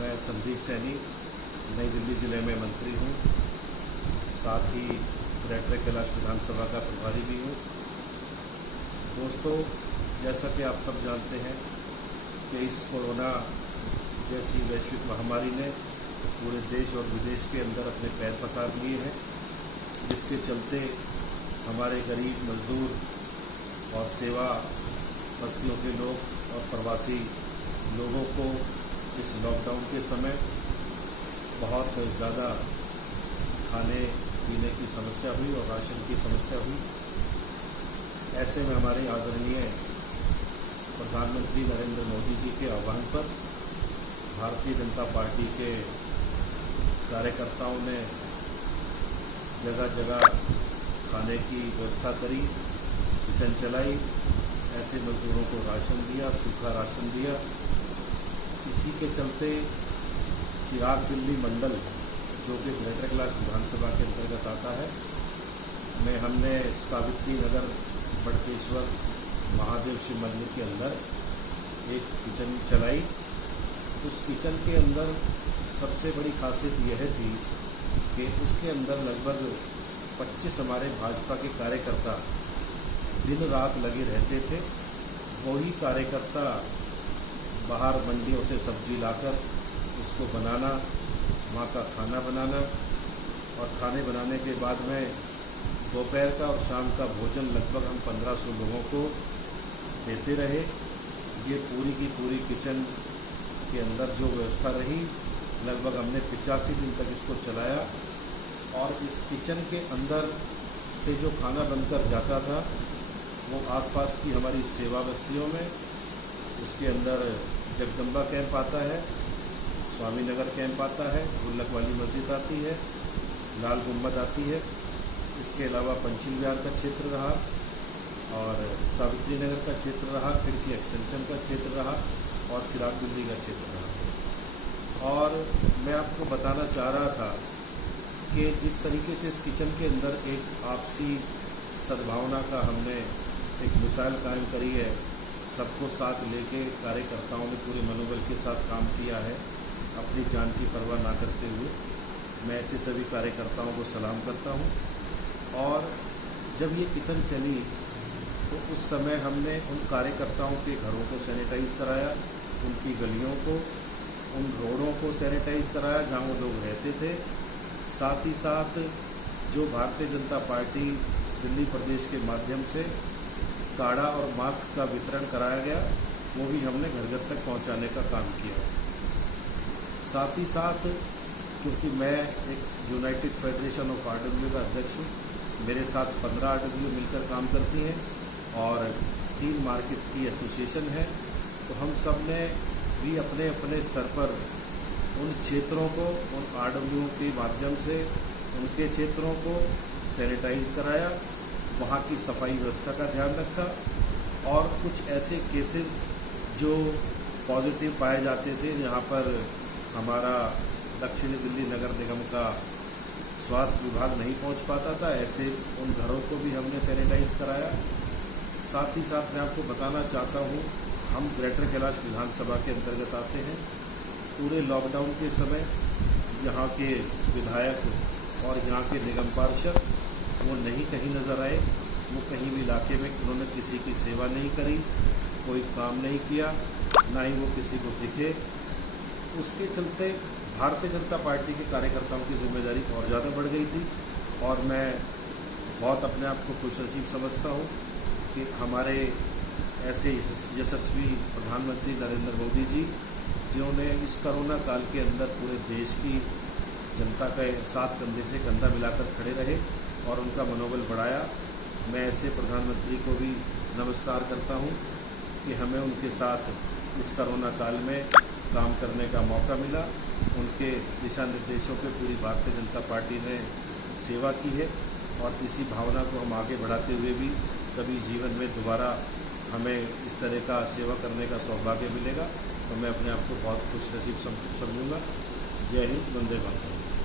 मैं संदीप सैनी नई दिल्ली ज़िले में मंत्री हूँ, साथ ही ग्रेटर कैलाश विधानसभा का प्रभारी भी हूँ। दोस्तों, जैसा कि आप सब जानते हैं कि इस कोरोना जैसी वैश्विक महामारी ने पूरे देश और विदेश के अंदर अपने पैर पसार लिए हैं, जिसके चलते हमारे गरीब मजदूर और सेवा बस्तियों के लोग और प्रवासी लोगों को इस लॉकडाउन के समय बहुत ज़्यादा खाने पीने की समस्या हुई और राशन की समस्या हुई। ऐसे में हमारे आदरणीय प्रधानमंत्री नरेंद्र मोदी जी के आह्वान पर भारतीय जनता पार्टी के कार्यकर्ताओं ने जगह जगह खाने की व्यवस्था करी, किचन चलाई, ऐसे मजदूरों को राशन दिया, सूखा राशन दिया। इसी के चलते चिराग दिल्ली मंडल, जो कि ग्रेटर कैलाश विधानसभा के अंतर्गत आता है, में हमने सावित्री नगर बड़केश्वर महादेव शिव मंदिर के अंदर एक किचन चलाई। उस किचन के अंदर सबसे बड़ी खासियत यह थी कि उसके अंदर लगभग 25 हमारे भाजपा के कार्यकर्ता दिन रात लगे रहते थे। वही कार्यकर्ता बाहर मंडियों से सब्जी लाकर उसको बनाना, वहाँ का खाना बनाना और खाने बनाने के बाद में दोपहर का और शाम का भोजन लगभग हम 1500 लोगों को देते रहे। ये पूरी की पूरी किचन के अंदर जो व्यवस्था रही, लगभग हमने 85 दिन तक इसको चलाया। और इस किचन के अंदर से जो खाना बनकर जाता था वो आसपास की हमारी सेवा बस्तियों में, उसके अंदर जगदम्बा कैंप आता है, स्वामी नगर कैंप आता है, गुल्लक वाली मस्जिद आती है, लाल गुम्बद आती है। इसके अलावा पंचिल विहार का क्षेत्र रहा और सावित्री नगर का क्षेत्र रहा, खिड़की एक्सटेंशन का क्षेत्र रहा और चिराग दिल्ली का क्षेत्र रहा। और मैं आपको बताना चाह रहा था कि जिस तरीके से इस किचन के अंदर एक आपसी सद्भावना का हमने एक मिसाल कायम करी है, सबको साथ लेके कार्यकर्ताओं ने पूरे मनोबल के साथ काम किया है, अपनी जान की परवाह ना करते हुए। मैं ऐसे सभी कार्यकर्ताओं को सलाम करता हूं। और जब ये किचन चली तो उस समय हमने उन कार्यकर्ताओं के घरों को सैनिटाइज़ कराया, उनकी गलियों को, उन रोडों को सैनिटाइज़ कराया जहाँ वो लोग रहते थे। साथ ही साथ जो भारतीय जनता पार्टी दिल्ली प्रदेश के माध्यम से काढ़ा और मास्क का वितरण कराया गया, वो भी हमने घर घर तक पहुंचाने का काम किया। साथ ही साथ क्योंकि मैं एक यूनाइटेड फेडरेशन ऑफ आरडब्ल्यू का अध्यक्ष हूँ, मेरे साथ 15 आरडब्ल्यू मिलकर काम करती हैं और 3 मार्केट की एसोसिएशन है। तो हम सब ने भी अपने अपने स्तर पर उन क्षेत्रों को, उन आरडब्ल्यू के माध्यम से उनके क्षेत्रों को सैनिटाइज कराया, वहाँ की सफाई व्यवस्था का ध्यान रखा। और कुछ ऐसे केसेस जो पॉजिटिव पाए जाते थे, जहाँ पर हमारा दक्षिणी दिल्ली नगर निगम का स्वास्थ्य विभाग नहीं पहुँच पाता था, ऐसे उन घरों को भी हमने सैनिटाइज कराया। साथ ही साथ मैं आपको बताना चाहता हूँ, हम ग्रेटर कैलाश विधानसभा के अंतर्गत आते हैं। पूरे लॉकडाउन के समय यहाँ के विधायक और यहाँ के निगम पार्षद वो नहीं कहीं नज़र आए। वो कहीं भी इलाके में उन्होंने किसी की सेवा नहीं करी, कोई काम नहीं किया, ना ही वो किसी को दिखे। उसके चलते भारतीय जनता पार्टी के कार्यकर्ताओं की जिम्मेदारी और ज़्यादा बढ़ गई थी। और मैं बहुत अपने आप को खुशनसीब समझता हूँ कि हमारे ऐसे यशस्वी प्रधानमंत्री नरेंद्र मोदी जी, जिन्होंने इस कोरोना काल के अंदर पूरे देश की जनता के साथ कंधे से कंधा मिलाकर खड़े रहे और उनका मनोबल बढ़ाया। मैं ऐसे प्रधानमंत्री को भी नमस्कार करता हूं कि हमें उनके साथ इस कोरोना काल में काम करने का मौका मिला। उनके दिशा निर्देशों पे पूरी भारतीय जनता पार्टी ने सेवा की है और इसी भावना को हम आगे बढ़ाते हुए भी कभी जीवन में दोबारा हमें इस तरह का सेवा करने का सौभाग्य मिलेगा तो मैं अपने आप को बहुत खुशनसीब समझूंगा। जय हिंद, वंदे मातरम।